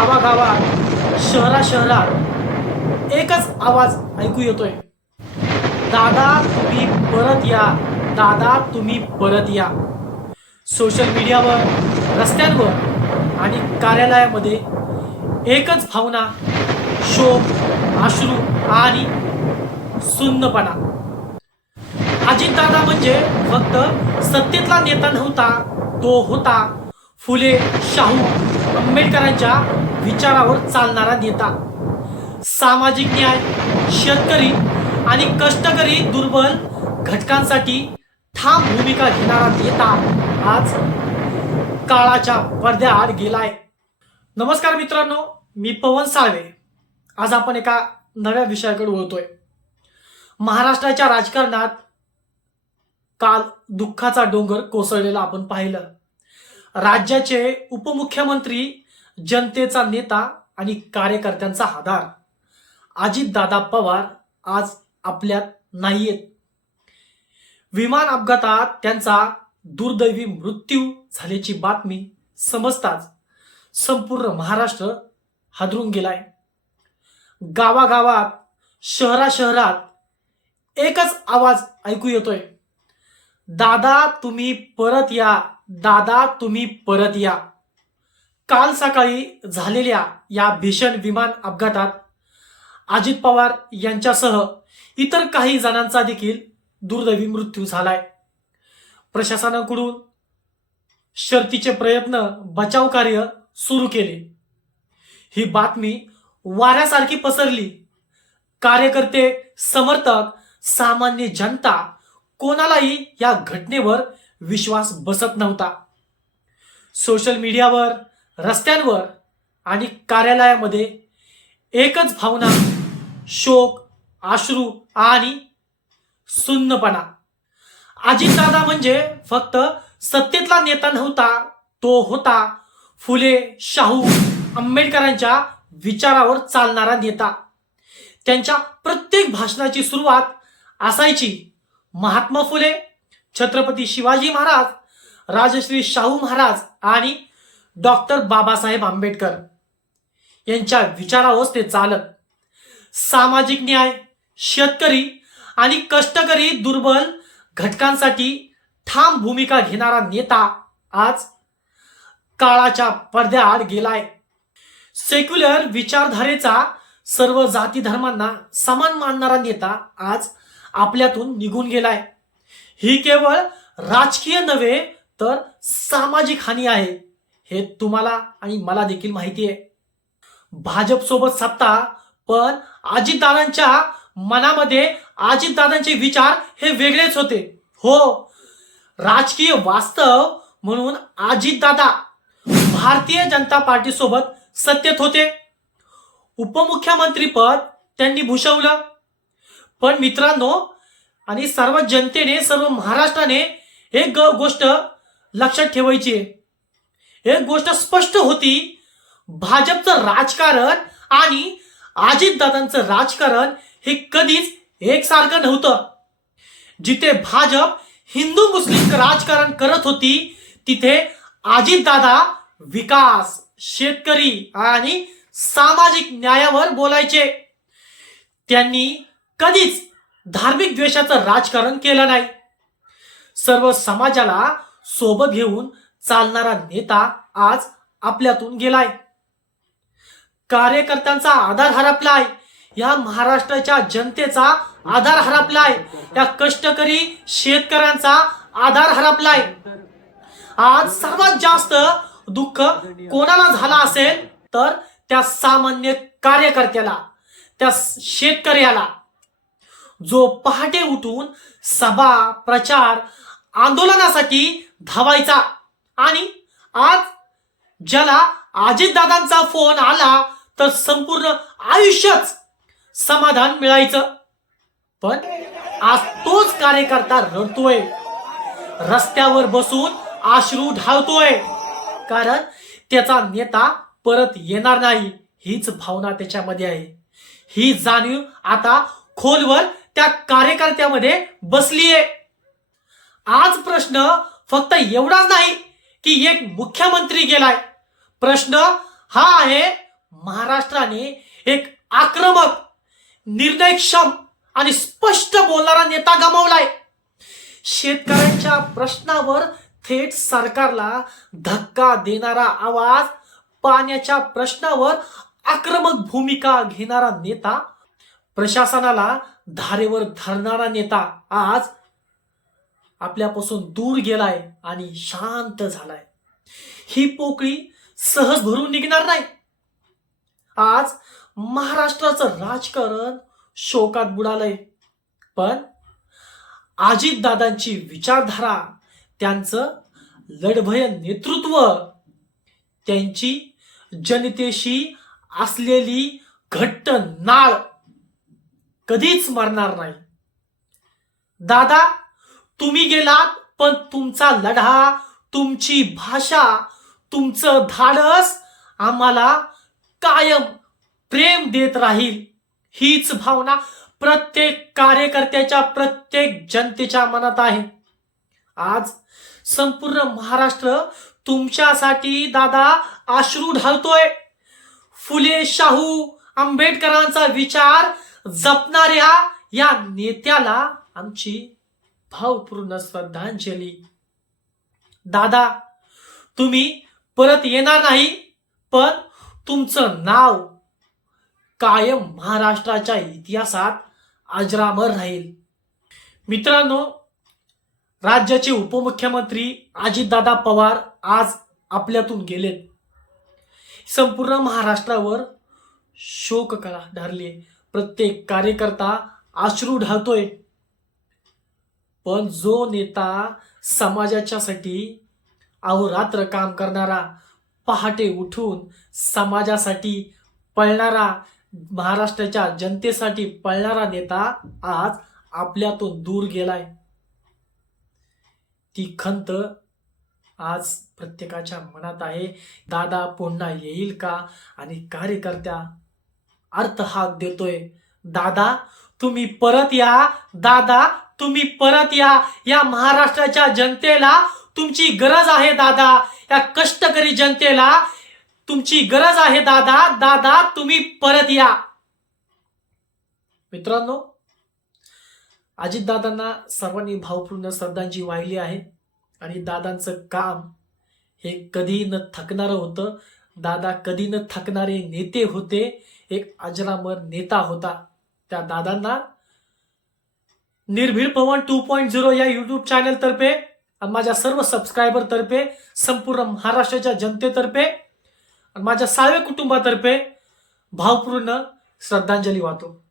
गावागावात शहरात एकच आवाज ऐकू येतोय, दादा तुम्ही परत या, दादा तुम्ही परत या. सोशल मीडियावर, रस्त्यांवर आणि कार्यालयामध्ये एकच भावना, शोक, अश्रू आणि सुन्नपणा. अजितदादा म्हणजे फक्त सत्तेतला नेता नव्हता, तो होता फुले, शाहू, आंबेडकरांच्या विचारावर चालणारा नेता. सामाजिक न्याय, शेतकरी आणि कष्टकरी दुर्बल घटकांसाठी ठाम भूमिका घेणारा नेता आज काळाच्या पडद्याआड गेलाय. नमस्कार मित्रांनो, मी पवन साळवे. आज आपण एका नव्या विषयाकडे वळतोय. महाराष्ट्राच्या राजकारणात काल दुःखाचा डोंगर कोसळलेला आपण पाहिलं. राज्याचे उपमुख्यमंत्री, जनतेचा नेता आणि कार्यकर्त्यांचा आधार अजितदादा पवार आज आपल्यात नाहीयेत. विमान अपघातात त्यांचा दुर्दैवी मृत्यू झाल्याची बातमी समजताच संपूर्ण महाराष्ट्र हादरून गेलाय. गावागावात, शहरात एकच आवाज ऐकू येतोय, दादा तुम्ही परत या, दादा तुम्ही परत या. काल सकाळी झालेल्या या भीषण विमान अपघातात अजित पवार यांच्यासह इतर काही जणांचा देखील दुर्दैवी मृत्यू झालाय. प्रशासनाकडून शर्थीचे प्रयत्न, बचाव कार्य सुरू केले. ही बातमी वाऱ्यासारखी पसरली. कार्यकर्ते, समर्थक, सामान्य जनता कोणालाही या घटनेवर विश्वास बसत नव्हता. सोशल मीडियावर, रस्त्यांवर आणि कार्यालयामध्ये एकच भावना, शोक, अश्रू आणि सुन्नपणा. अजितदादा म्हणजे फक्त सत्तेतला नेता नव्हता, तो होता फुले, शाहू, आंबेडकरांच्या विचारावर चालणारा नेता. त्यांच्या प्रत्येक भाषणाची सुरुवात असायची महात्मा फुले, छत्रपती शिवाजी महाराज, राजश्री शाहू महाराज आणि डॉक्टर बाबासाहेब आंबेडकर यांच्या विचारावर ते चालत. सामाजिक न्याय, शेतकरी आणि कष्टकरी दुर्बल घटकांसाठी ठाम भूमिका घेणारा नेता आज काळाच्या पडद्याआड गेलाय. सेक्युलर विचारधारेचा, सर्व जाती धर्मांना समान मानणारा नेता आज आपल्यातून निघून गेलाय. ही केवळ राजकीय नव्हे तर सामाजिक हानी आहे, हे तुम्हाला आणि मला देखील माहिती आहे. भाजप सोबत सत्ता, पण अजितदादांच्या मनामध्ये अजितदादांचे विचार हे वेगळेच होते. हो, राजकीय वास्तव म्हणून अजितदादा भारतीय जनता पार्टी सोबत सत्तेत होते. उपमुख्यमंत्री पद त्यांनी भूषवलं. पण मित्रांनो आणि सर्व जनतेने, सर्व महाराष्ट्राने एक गोष्ट लक्षात ठेवायची आहे. एक गोष्ट स्पष्ट होती, भाजपचं राजकारण आणि अजितदादांचं राजकारण हे कधीच एकसारखं नव्हतं. जिथे भाजप हिंदू मुस्लिम राजकारण करत होती, तिथे अजितदादा विकास, शेतकरी आणि सामाजिक न्यायावर बोलायचे. त्यांनी कधीच धार्मिक द्वेषाचं राजकारण केलं नाही. सर्व समाजाला सोबत घेऊन चालणारा नेता आज आपल्यातून गेलाय. कार्यकर्त्यांचा आधार हरपलाय, या महाराष्ट्राच्या जनतेचा आधार हरपलाय, या कष्टकरी शेतकऱ्यांचा आधार हरपलाय. आज सर्वात जास्त दुःख कोणाला झाला असेल तर त्या सामान्य कार्यकर्त्याला, त्या शेतकऱ्याला, जो पहाटे उठून सभा, प्रचार, आंदोलनासाठी धावायचा आणि आज ज्याला अजितदादांचा फोन आला तर संपूर्ण आयुष्यच समाधान मिळायचं. पण आज तोच कार्यकर्ता रडतोय, रस्त्यावर बसून अश्रू ढाळतोय, कारण त्याचा नेता परत येणार नाही हीच भावना त्याच्यामध्ये आहे. ही जाणीव आता खोलवर त्या कार्यकर्त्यामध्ये बसलीये. आज प्रश्न फक्त एवढाच नाही की एक मुख्यमंत्री गेलाय. प्रश्न हा आहे, महाराष्ट्राने एक आक्रमक, निर्णयक्षम आणि स्पष्ट बोलणारा नेता गमावलाय. शेतकऱ्यांच्या प्रश्नावर थेट सरकारला धक्का देणारा आवाज, पाण्याच्या प्रश्नावर आक्रमक भूमिका घेणारा नेता, प्रशासनाला धारेवर धरणारा नेता आज आपल्यापासून दूर गेलाय आणि शांत झालाय. ही पोकळी सहज भरून निघणार नाही. आज महाराष्ट्राचं राजकारण शोकात बुडालंय, पण अजितदादांची विचारधारा, त्यांचं लढभय नेतृत्व, त्यांची जनतेशी असलेली घट्ट नाळ कधीच मरणार नाही. दादा, तुम्ही गेलात, पण तुमचा लढा, तुमची भाषा, तुमचं धाडस आम्हाला कायम प्रेम देत राहील. हीच भावना प्रत्येक कार्यकर्त्याच्या, प्रत्येक जनतेच्या मनात आहे. आज संपूर्ण महाराष्ट्र तुमच्यासाठी दादा अश्रू ढालतोय. फुले, शाहू, आंबेडकरांचा विचार जपणाऱ्या या नेत्याला आमची भावपूर्ण श्रद्धांजली. दादा, तुम्ही परत येणार नाही, पण तुमचं नाव कायम महाराष्ट्राच्या इतिहासात अजरामर राहील. मित्रांनो, राज्याचे उपमुख्यमंत्री अजितदादा पवार आज आपल्यातून गेलेत. संपूर्ण महाराष्ट्रावर शोककळा ढारली. प्रत्येक कार्यकर्ता अश्रू ढालतोय. पण जो नेता समाजाच्यासाठी अहोरात्र काम करणारा, पहाटे उठून समाजासाठी पळणारा, महाराष्ट्राच्या जनतेसाठी पळणारा नेता आज आपल्यातून दूर गेलाय, ती खंत आज प्रत्येकाच्या मनात आहे. दादा पुन्हा येईल का? आणि कार्यकर्त्या अर्थ हाक देतोय, दादा तुम्ही परत या, दादा तुम्ही परत या. या महाराष्ट्राच्या जनतेला तुमची गरज आहे दादा. या कष्टकरी जनतेला तुमची गरज आहे दादा. दादा तुम्ही परत या. मित्रांनो, अजितदादांना सर्वांनी भावपूर्ण श्रद्धांजली वाहिली आहे. आणि दादांचं काम हे कधी न थकणारं होतं. दादा कधी न थकणारे नेते होते. एक अजरामर नेता होता. त्या दादांना निर्भीड पवन 2.0 या युट्यूब चॅनल तर्फे आणि माझ्या सर्व सबस्क्रायबर तर्फे, संपूर्ण महाराष्ट्राच्या जनतेतर्फे आणि माझ्या साळवे कुटुंबातर्फे भावपूर्ण श्रद्धांजली वाहतो.